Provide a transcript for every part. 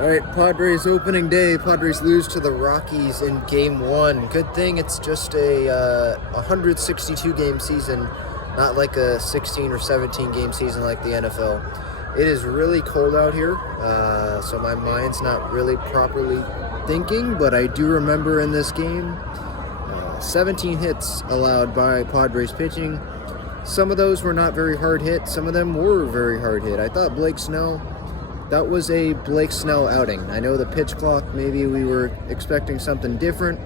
All right, Padres opening day. Padres lose to the Rockies in Game 1. Good thing it's just a 162 game season, not like a 16 or 17 game season like the NFL. It is really cold out here, so my mind's not really properly thinking, but I do remember in this game, 17 hits allowed by Padres pitching. Some of those were not very hard hit. Some of them were very hard hit. I thought Blake Snell, that was a Blake Snell outing. I know the pitch clock, maybe we were expecting something different.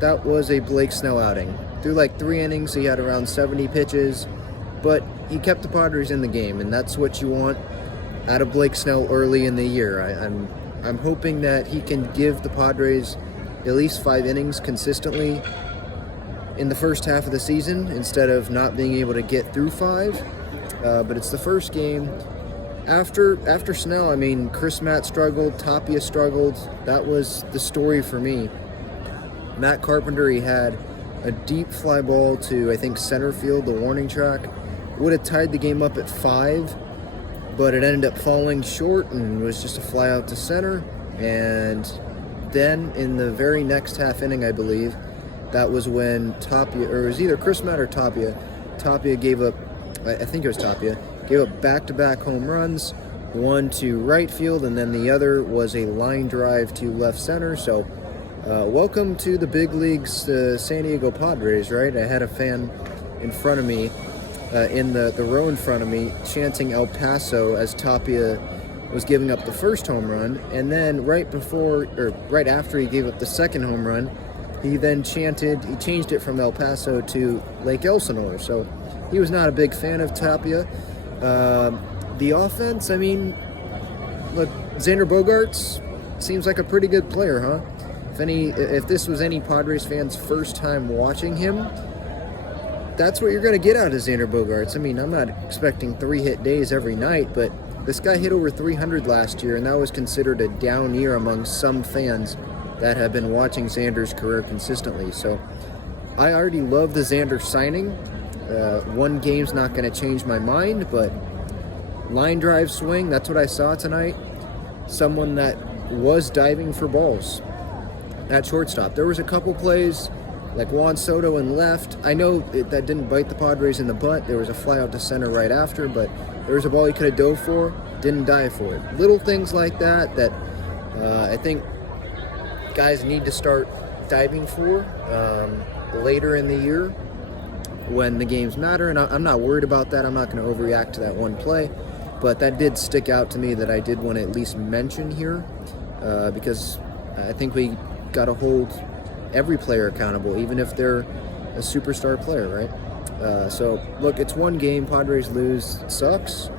That was a Blake Snell outing. Through like 3 innings, he had around 70 pitches, but he kept the Padres in the game, and that's what you want out of Blake Snell early in the year. I'm hoping that he can give the Padres at least 5 innings consistently in the first half of the season instead of not being able to get through 5. But it's the first game. After Snell, I mean, Chris Matt struggled, Tapia struggled. That was the story for me. Matt Carpenter, he had a deep fly ball to, I think, center field, the warning track. Would have tied the game up at 5, but it ended up falling short and was just a fly out to center. And then in the very next half inning, I believe, that was when Tapia, or it was either Chris Matt or Tapia. Tapia gave up, I think it was Tapia, gave up back-to-back home runs, one to right field, and then the other was a line drive to left center. So welcome to the big leagues, the San Diego Padres, right? I had a fan in front of me, in the row in front of me, chanting El Paso as Tapia was giving up the first home run, and then right after he gave up the second home run, he changed it from El Paso to Lake Elsinore. So he was not a big fan of Tapia. The offense, I mean, look, Xander Bogaerts seems like a pretty good player, huh? If this was any Padres fan's first time watching him, that's what you're going to get out of Xander Bogaerts. I mean, I'm not expecting 3-hit days every night, but this guy hit over 300 last year, and that was considered a down year among some fans that have been watching Xander's career consistently. So I already love the Xander signing. One game's not going to change my mind, but line drive swing, that's what I saw tonight. Someone that was diving for balls at shortstop. There was a couple plays, like Juan Soto in left. I know that didn't bite the Padres in the butt. There was a fly out to center right after, but there was a ball he could have dove for, didn't dive for it. Little things like that I think guys need to start diving for later in the year when the games matter, and I'm not worried about that. I'm not going to overreact to that one play, but that did stick out to me that I did want to at least mention here, because I think we got to hold every player accountable, even if they're a superstar player, right? So look, it's one game. Padres lose. It sucks.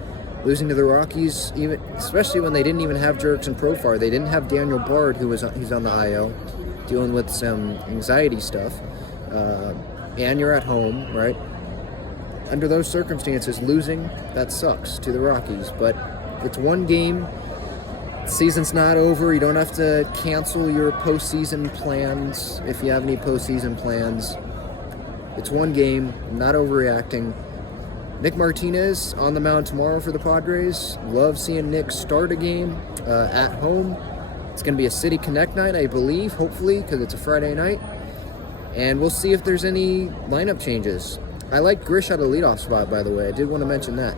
Losing to the Rockies, especially when they didn't even have Jurickson Profar. They didn't have Daniel Bard, he's on the IL, dealing with some anxiety stuff. And you're at home, right? Under those circumstances, losing, that sucks to the Rockies. But it's one game. The season's not over. You don't have to cancel your postseason plans if you have any postseason plans. It's one game. I'm not overreacting. Nick Martinez on the mound tomorrow for the Padres. Love seeing Nick start a game at home. It's going to be a City Connect night, I believe, hopefully, because it's a Friday night. And we'll see if there's any lineup changes. I like Grish at a leadoff spot, by the way. I did want to mention that.